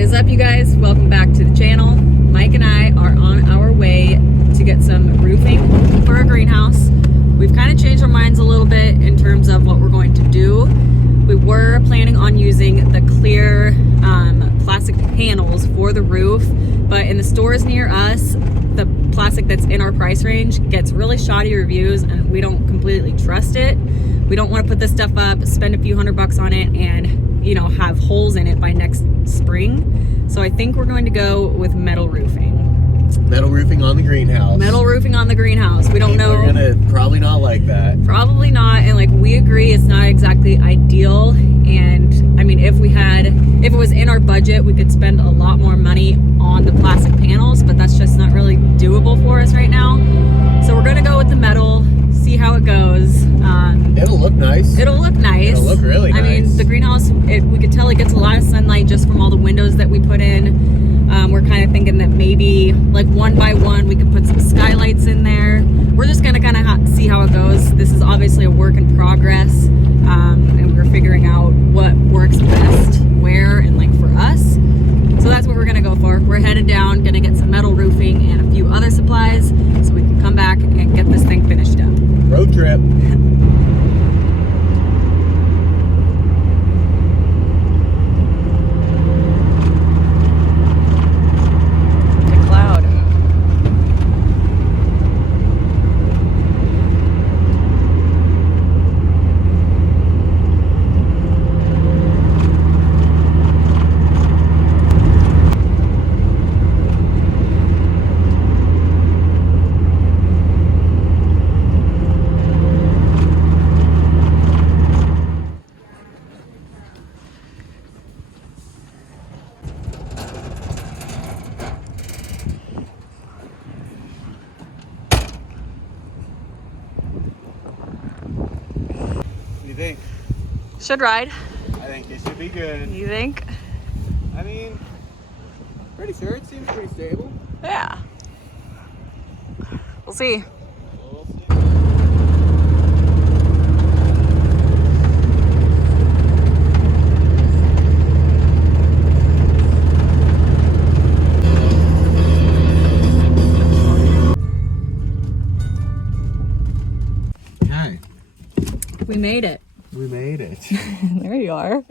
is up, you guys? Welcome back to the channel. Mike and I are on our way to get some roofing for our greenhouse. We've kind of changed our minds a little bit in terms of what we're going to do. We were planning on using the clear plastic panels for the roof, but in the stores near us, the plastic that's in our price range gets really shoddy reviews and we don't completely trust it. We don't want to put this stuff up, spend a few $100 on it, and you know, have holes in it by next spring. So I think we're going to go with metal roofing. Metal roofing on the greenhouse. Metal roofing on the greenhouse. We don't know. We're gonna probably not like that. Probably not, and like we agree it's not exactly ideal. And I mean, if it was in our budget, we could spend a lot more money on the plastic panels, but that's just not really doable for us right now. So we're gonna go with the metal, see how it goes. It'll look nice. It'll look nice. It'll look really nice. I mean, the greenhouse, we could tell it gets a lot of sunlight just from all the windows that we put in. We're kind of thinking that maybe like one by one we could put some skylights in there. We're just gonna kind of see how it goes. This is obviously a work in progress, and we're figuring out what works best where and like for us. So that's what we're gonna go for. We're headed down, gonna get some metal roofing and a few other supplies so we can come back and get this thing finished up. Road trip. Think? Should ride. I think it should be good. You think? I mean, pretty sure it seems pretty stable. Yeah. We'll see. We'll see. Hi. We made it. We made it. There you are.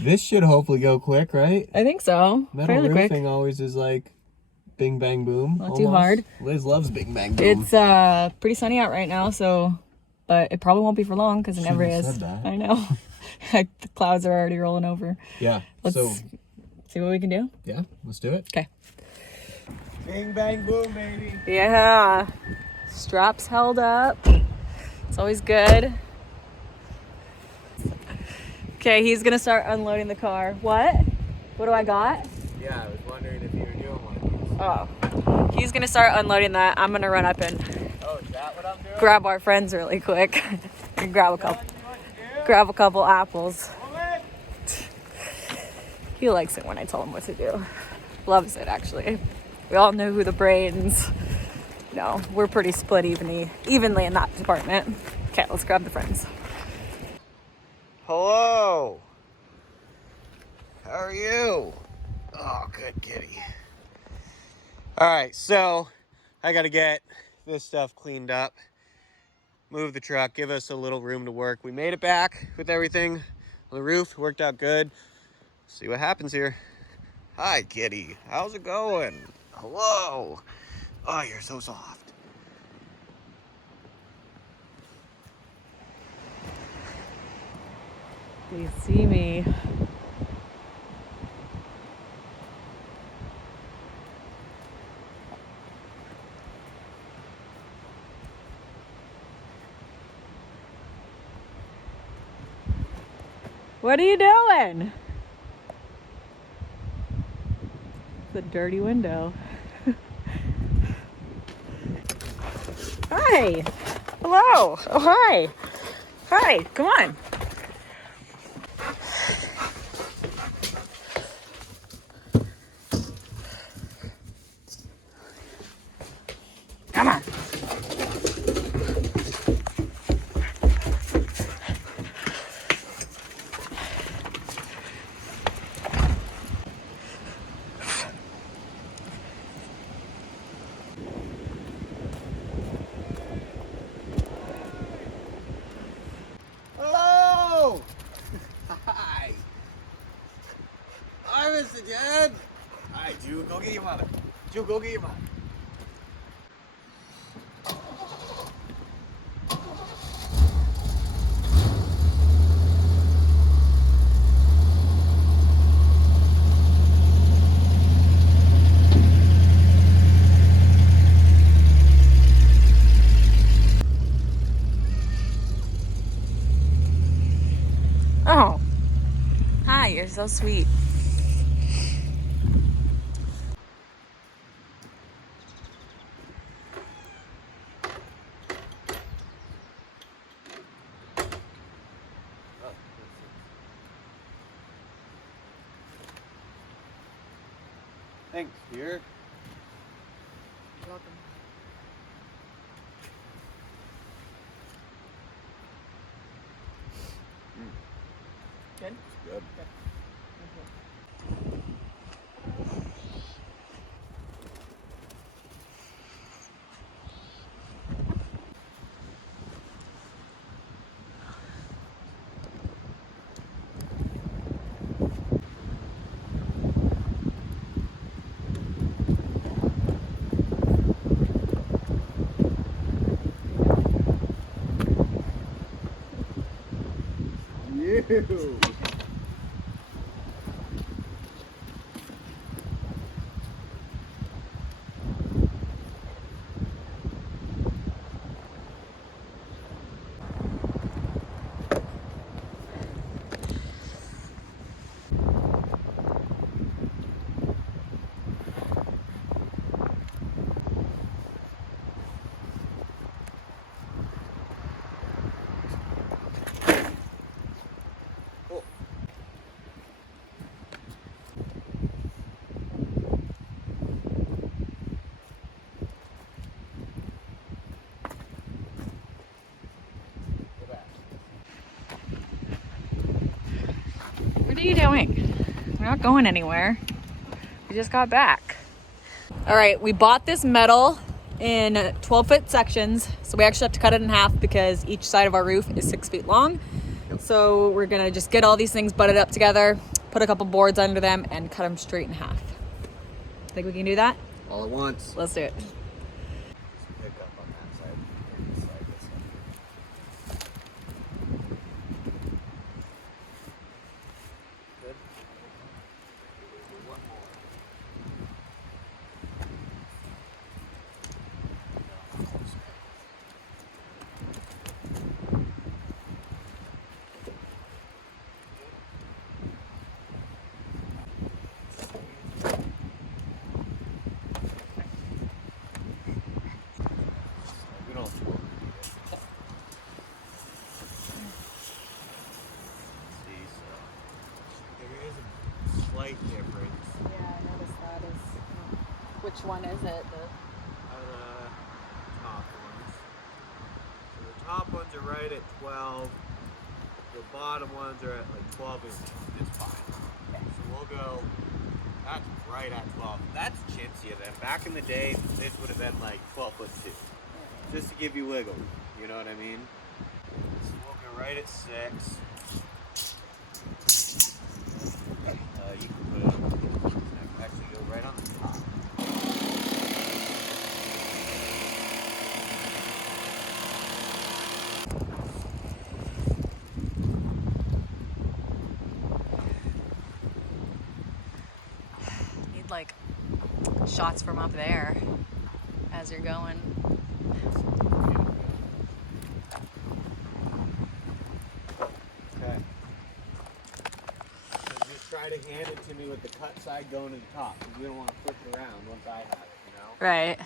This should hopefully go quick, right? I think so. Metal Fairly roofing quick. always is like bing bang boom. Not too hard. Liz loves bing bang boom. It's pretty sunny out right now, so but it probably won't be for long because it never Shouldn't have is. said that. I know. The clouds are already rolling over. Yeah. Let's So see what we can do. yeah, let's do it. Okay. Bing bang boom, baby. Yeah. Straps held up. It's always good. Okay, he's gonna start unloading the car. What? What do I got? Yeah, I was wondering if you were doing one of these. Oh. He's gonna start unloading that. I'm gonna run up and Oh, is that what I'm doing? grab our friends really quick. And grab a couple apples. He likes it when I tell him what to do. Loves it, actually. We all know who the brains. No, we're pretty split evenly in that department. Okay, let's grab the friends. Hello. How are you? Oh, good kitty. All right, so I got to get this stuff cleaned up, move the truck, give us a little room to work. We made it back with everything on the roof. It worked out good. See what happens here. Hi, kitty. How's it going? Hello. Oh, you're so soft. Do you see me? What are you doing? It's a dirty window. Hi. Hello. Oh, hi. Hi. Come on. Come on. Hi, Mr. Dad. All right, Jew, go get your mother. Jew, go get your mother. Oh, hi, you're so sweet. Thanks, dear. Welcome. Good? Good. You. What are you doing? We're not going anywhere. We just got back. All right, we bought this metal in 12-foot sections. So we actually have to cut it in half because each side of our roof is 6 feet long. So we're gonna just get all these things butted up together, put a couple boards under them, and cut them straight in half. Think we can do that? All at once. Let's do it. Pick up on that side. And this side, this side. Good. One more. We don't have to work. See, so there is a slight difference. Yeah, I noticed that. Which one is it? Are the top ones. So the top ones are right at 12. The bottom ones are at like 12 inches. It's fine. Okay. So we'll go, that's right at 12. That's chintzier then. Back in the day, this would have been like 12 foot 2. Just to give you wiggle. You know what I mean? So we'll go right at 6. You can put it, actually go right on the top. Need like shots from up there as you're going. Okay. So just try to hand it to me with the cut side going to the top, because we don't want to flip it around once I have it, you know? Right.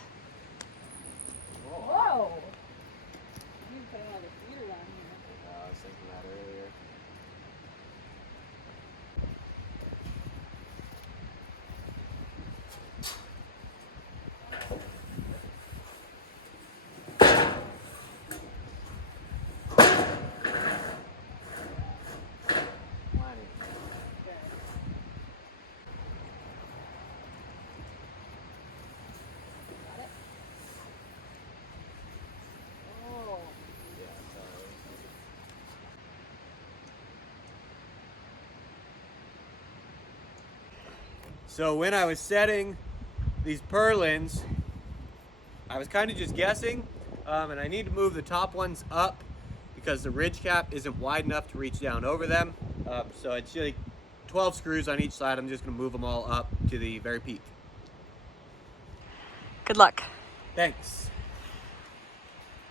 Oh, Whoa! You put another feeder down here. I was thinking that earlier. Plenty. Oh. Yeah, sorry. So when I was setting these purlins, I was kind of just guessing, and I need to move the top ones up because the ridge cap isn't wide enough to reach down over them. So it's like 12 screws on each side. I'm just gonna move them all up to the very peak. Good luck. Thanks.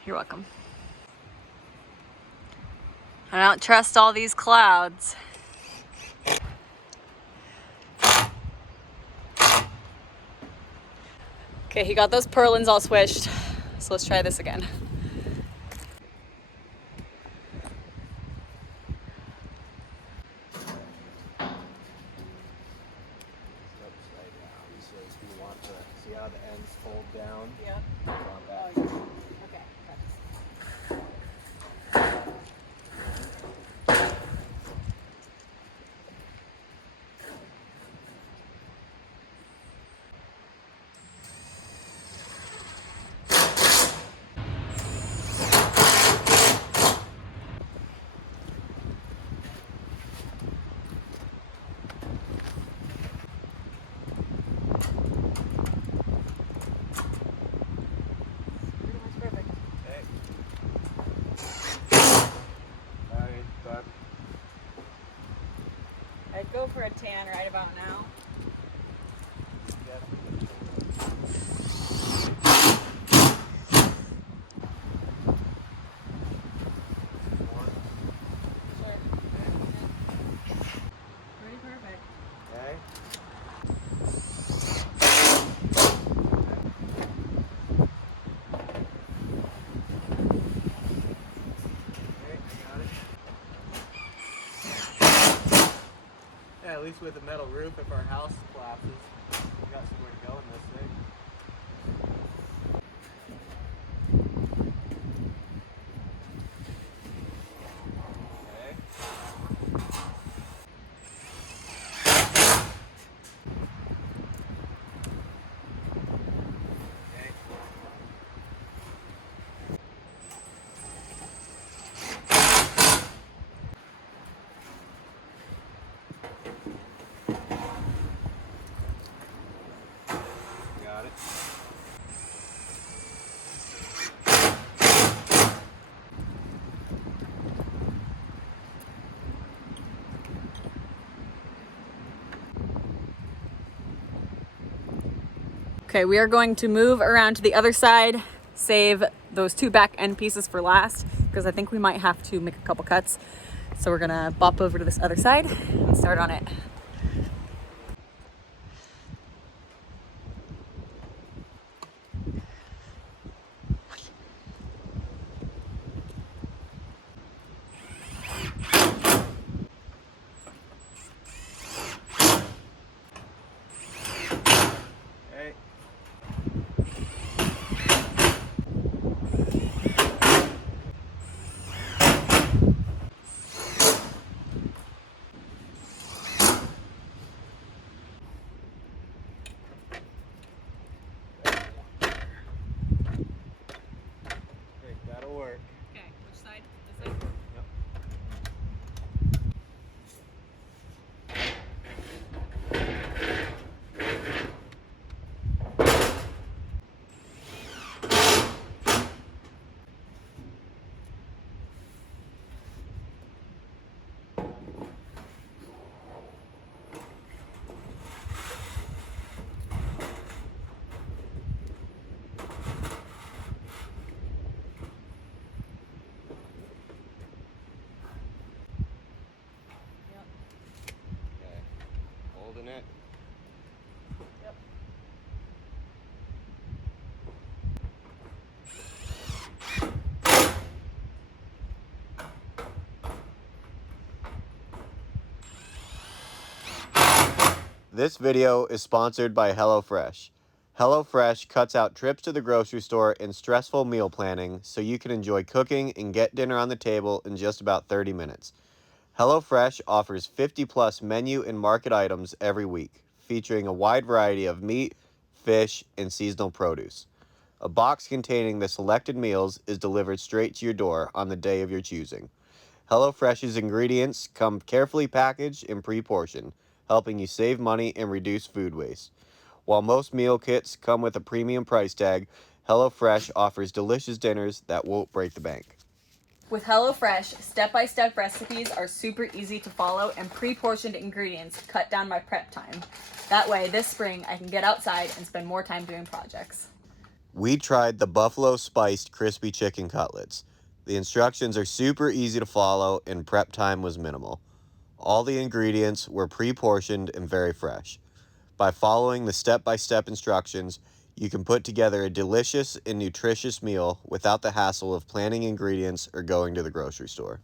You're welcome. I don't trust all these clouds. Okay, he got those purlins all swished. So let's try this again. Upside down. So if you want to see how the ends fold down. Yeah. Drop that. Okay. Okay. Alright, but I'd go for a tan right about now. Sure. Pretty perfect. Okay. Yeah, at least with a metal roof, if our house collapses, we got somewhere to go in this thing. Okay. Okay. Got it. Okay, we are going to move around to the other side, save those two back end pieces for last, because I think we might have to make a couple cuts. So we're gonna bop over to this other side and start on it. Okay. Okay, that'll work. Okay, which side? This side? Yep. Yep. Okay. Holding it. Yep. This video is sponsored by HelloFresh. HelloFresh cuts out trips to the grocery store and stressful meal planning so you can enjoy cooking and get dinner on the table in just about 30 minutes. HelloFresh offers 50 plus menu and market items every week, featuring a wide variety of meat, fish, and seasonal produce. A box containing the selected meals is delivered straight to your door on the day of your choosing. HelloFresh's ingredients come carefully packaged and pre-portioned, helping you save money and reduce food waste. While most meal kits come with a premium price tag, HelloFresh offers delicious dinners that won't break the bank. With HelloFresh, step-by-step recipes are super easy to follow, and pre-portioned ingredients cut down my prep time. That way, this spring, I can get outside and spend more time doing projects. We tried the buffalo spiced crispy chicken cutlets. The instructions are super easy to follow and prep time was minimal. All the ingredients were pre-portioned and very fresh. By following the step-by-step instructions, you can put together a delicious and nutritious meal without the hassle of planning ingredients or going to the grocery store.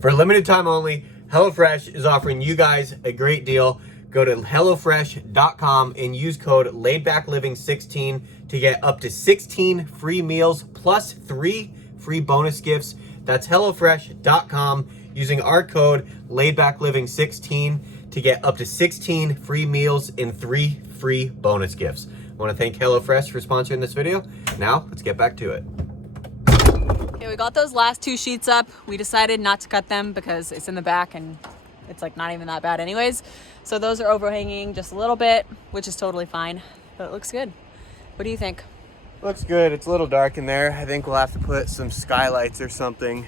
For a limited time only, HelloFresh is offering you guys a great deal. Go to HelloFresh.com and use code LaidBackLiving16 to get up to 16 free meals plus 3 free bonus gifts. That's HelloFresh.com using our code LaidBackLiving16 to get up to 16 free meals and 3 free bonus gifts. I want to thank HelloFresh for sponsoring this video. Now, let's get back to it. Okay, we got those last 2 sheets up. We decided not to cut them because it's in the back and it's like not even that bad anyways. So those are overhanging just a little bit, which is totally fine, but it looks good. What do you think? Looks good. It's a little dark in there. I think we'll have to put some skylights or something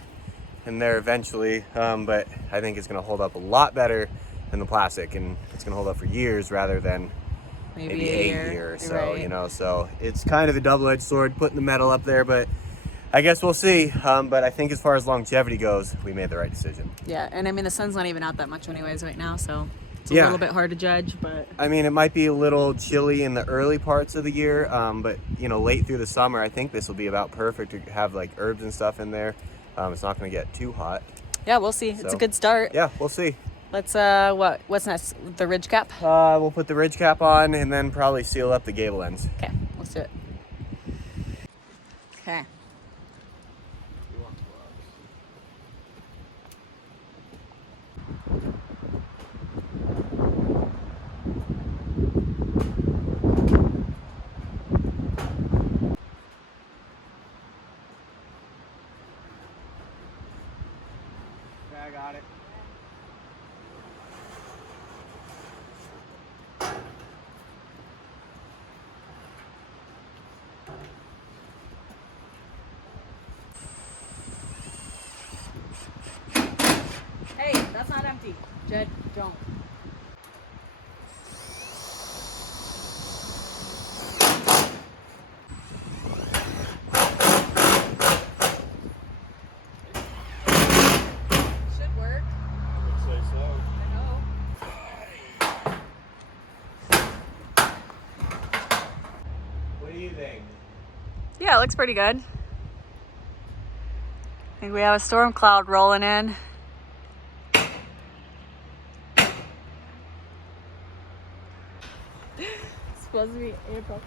in there eventually, but I think it's going to hold up a lot better than the plastic, and it's going to hold up for years rather than maybe a year or so, right. You know, so it's kind of a double-edged sword putting the metal up there, but I guess we'll see. But I think as far as longevity goes, we made the right decision. Yeah, and I mean, the sun's not even out that much anyways right now, so it's a Yeah. little bit hard to judge, but... I mean, it might be a little chilly in the early parts of the year, but, you know, late through the summer, I think this will be about perfect to have, like, herbs and stuff in there. It's not going to get too hot. Yeah, we'll see. It's a good start. Yeah, we'll see. Let's, what's next? The ridge cap? We'll put the ridge cap on and then probably seal up the gable ends. Okay, let's do it. Okay. I got it. Hey, that's not empty. Jed, don't. Should work. Looks like so. I know. What do you think? Yeah, it looks pretty good. I think we have a storm cloud rolling in. It's supposed to be April.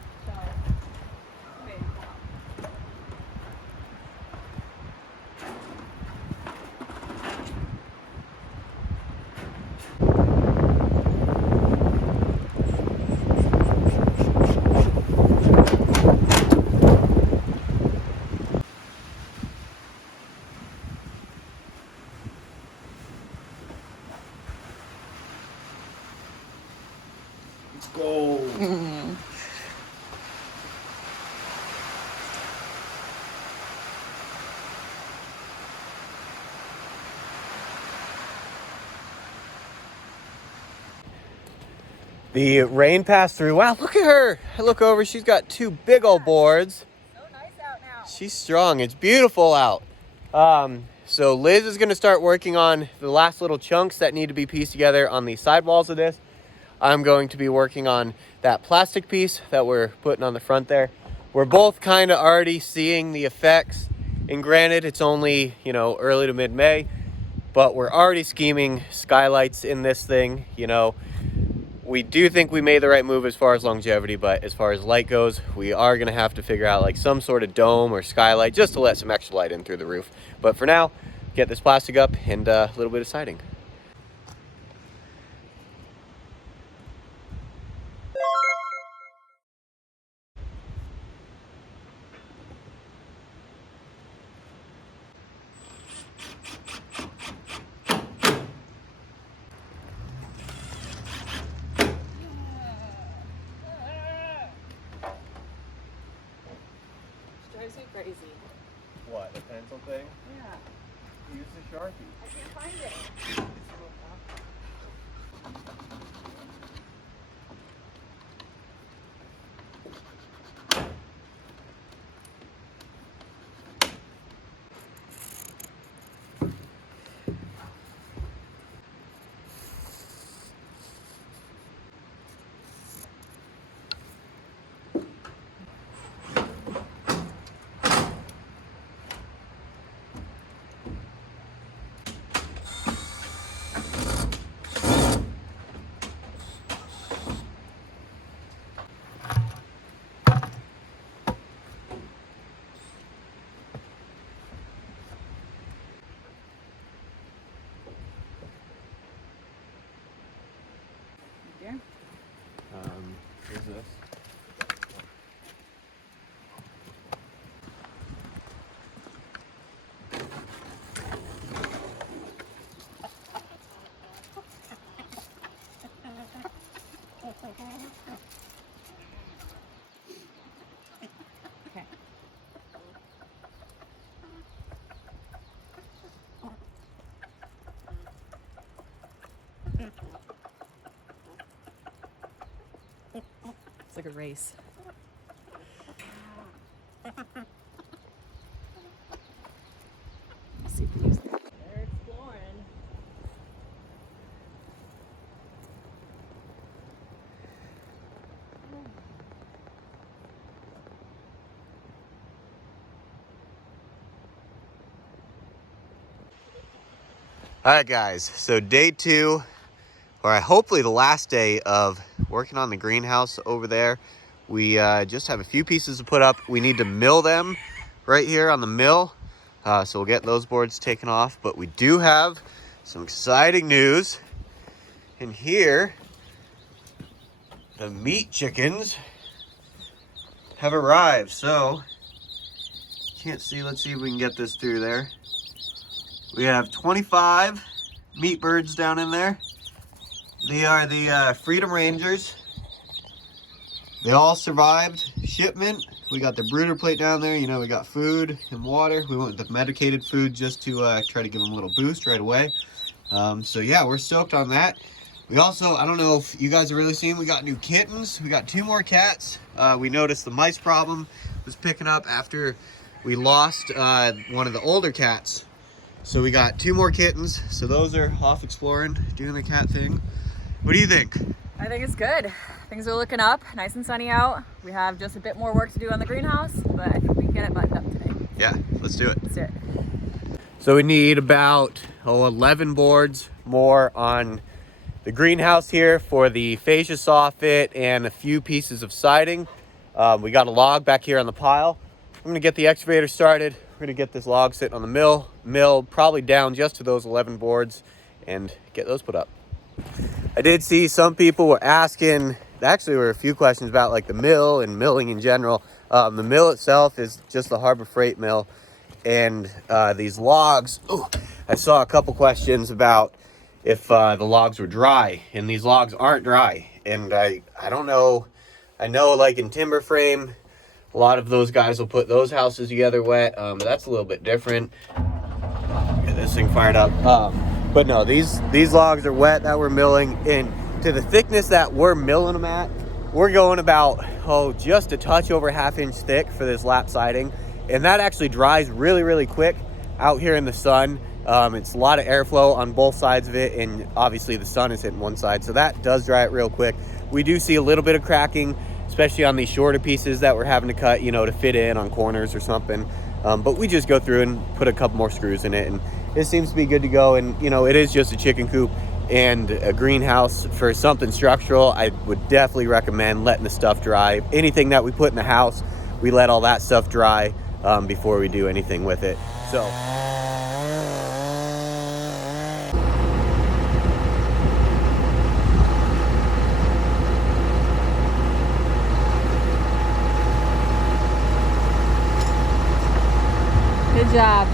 Let's go. The rain passed through. Wow, look at her. I look over, she's got 2 big old boards. So nice out now. She's strong. It's beautiful out. So Liz is going to start working on the last little chunks that need to be pieced together on the sidewalls of this. I'm going to be working on that plastic piece that we're putting on the front there. We're both kind of already seeing the effects. And granted, it's only, you know, early to mid-May, but we're already scheming skylights in this thing. You know, we do think we made the right move as far as longevity, but as far as light goes, we are going to have to figure out like some sort of dome or skylight just to let some extra light in through the roof. But for now, get this plastic up and a little bit of siding. Crazy. What, the pencil thing? Yeah. Use the Sharpie. I can't find it. Here. Here's this. Okay. It's like a race. Let's see if we use that. They're exploring. All right, guys, so day 2, or hopefully the last day of working on the greenhouse over there. We just have a few pieces to put up. We need to mill them right here on the mill. So we'll get those boards taken off, but we do have some exciting news. In here, the meat chickens have arrived. So, can't see, let's see if we can get this through there. We have 25 meat birds down in there. They are the Freedom Rangers. They all survived shipment. We got the brooder plate down there. You know, we got food and water. We went with the medicated food just to try to give them a little boost right away. So yeah, we're stoked on that. We also, I don't know if you guys have really seen, we got new kittens. We got 2 more cats. We noticed the mice problem was picking up after we lost one of the older cats. So we got 2 more kittens. So those are off exploring, doing the cat thing. What do you think? I think it's good. Things are looking up, nice and sunny out. We have just a bit more work to do on the greenhouse, but I think we can get it buttoned up today. Yeah, let's do it. Let's do it. So we need about 11 boards more on the greenhouse here for the fascia soffit and a few pieces of siding. We got a log back here on the pile. I'm gonna get the excavator started. We're gonna get this log sitting on the mill probably down just to those 11 boards and get those put up. I did see some people were asking, actually there were a few questions about like the mill and milling in general. The mill itself is just the Harbor Freight mill, and these logs, I saw a couple questions about if the logs were dry, and these logs aren't dry. And I don't know, I know like in timber frame, a lot of those guys will put those houses together wet, but that's a little bit different. Get this thing fired up. But no, these logs are wet that we're milling, and to the thickness that we're milling them at, we're going about, just a touch over 1/2 inch thick for this lap siding. And that actually dries really, really quick out here in the sun. It's a lot of airflow on both sides of it, and obviously the sun is hitting one side, so that does dry it real quick. We do see a little bit of cracking, especially on these shorter pieces that we're having to cut, to fit in on corners or something. But we just go through and put a couple more screws in it, and it seems to be good to go. And it is just a chicken coop and a greenhouse. For something structural, I would definitely recommend letting the stuff dry. Anything that we put in the house, we let all that stuff dry before we do anything with it. So Good job.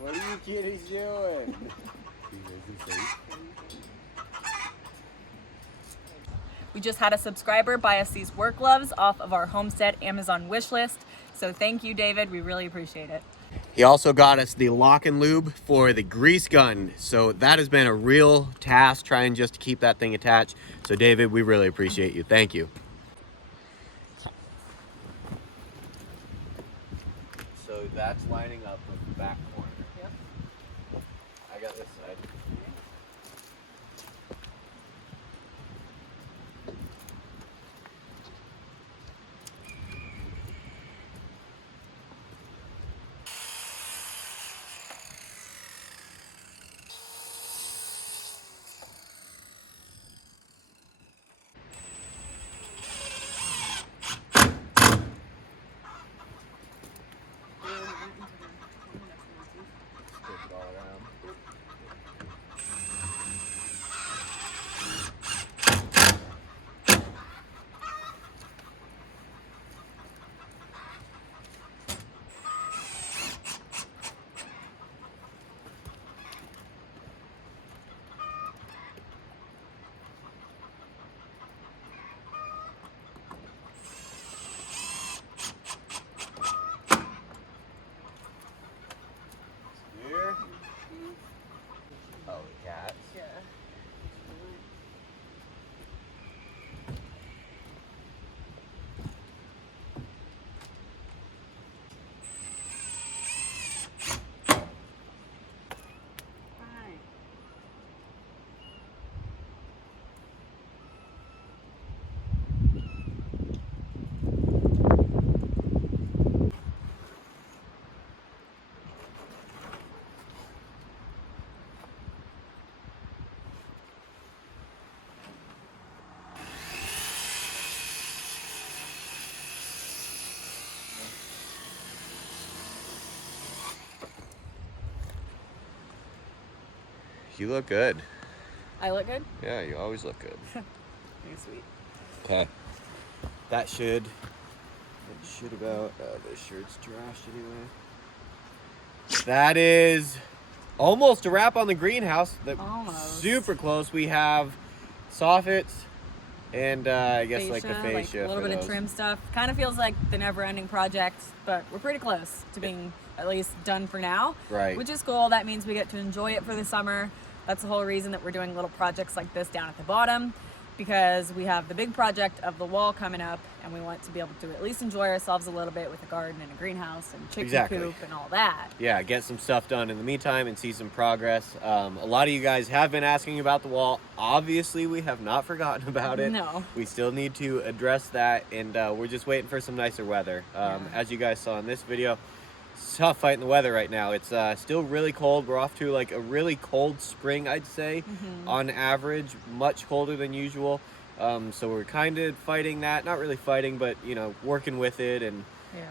What are you kitties doing? We just had a subscriber buy us these work gloves off of our Homestead Amazon wish list. So thank you, David. We really appreciate it. He also got us the lock and lube for the grease gun. So that has been a real task trying just to keep that thing attached. So David, we really appreciate you. Thank you. So that's lining up with the back corner. Yep. I got this side. Here. Oh, the cats. Yeah. You look good. I look good? Yeah, you always look good. Very sweet. Okay. That should about, this shirt's trashed anyway. That is almost a wrap on the greenhouse. Almost. Super close. We have soffits and I guess like the fascia. a little bit of trim stuff. Kind of feels like the never-ending project, but we're pretty close to being at least done for now. Right. Which is cool. That means we get to enjoy it for the summer. That's the whole reason that we're doing little projects like this down at the bottom, because we have the big project of the wall coming up, and we want to be able to at least enjoy ourselves a little bit with a garden and a greenhouse and chicken coop and all that. Yeah, get some stuff done in the meantime and see some progress. A lot of you guys have been asking about the wall. Obviously, we have not forgotten about it. No. We still need to address that, and we're just waiting for some nicer weather. As you guys saw in this video, it's tough fighting the weather right now. It's still really cold. We're off to like a really cold spring, I'd say, on average, much colder than usual. So we're kind of fighting that, not really fighting, but you know, working with it and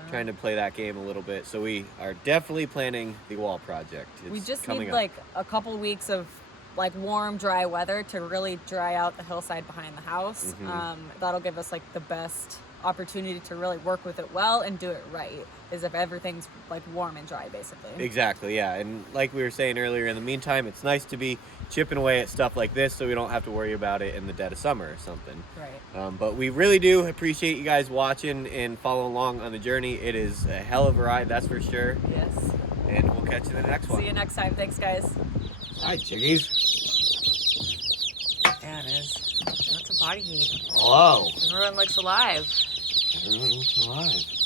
trying to play that game a little bit. So we are definitely planning the wall project. It's we just coming need up. like a couple weeks of like warm, dry weather to really dry out the hillside behind the house. That'll give us like the best opportunity to really work with it well and do it right, is if everything's like warm and dry, basically. Exactly, yeah. And like we were saying earlier, in the meantime, it's nice to be chipping away at stuff like this so we don't have to worry about it in the dead of summer or something. Right. But we really do appreciate you guys watching and following along on the journey. It is a hell of a ride, that's for sure. Yes. And we'll catch you in the next one. See you next time. Thanks, guys. Hi, chickies. Yeah, it is. That's a body heat. Hello. Everyone looks alive. Everyone looks alive.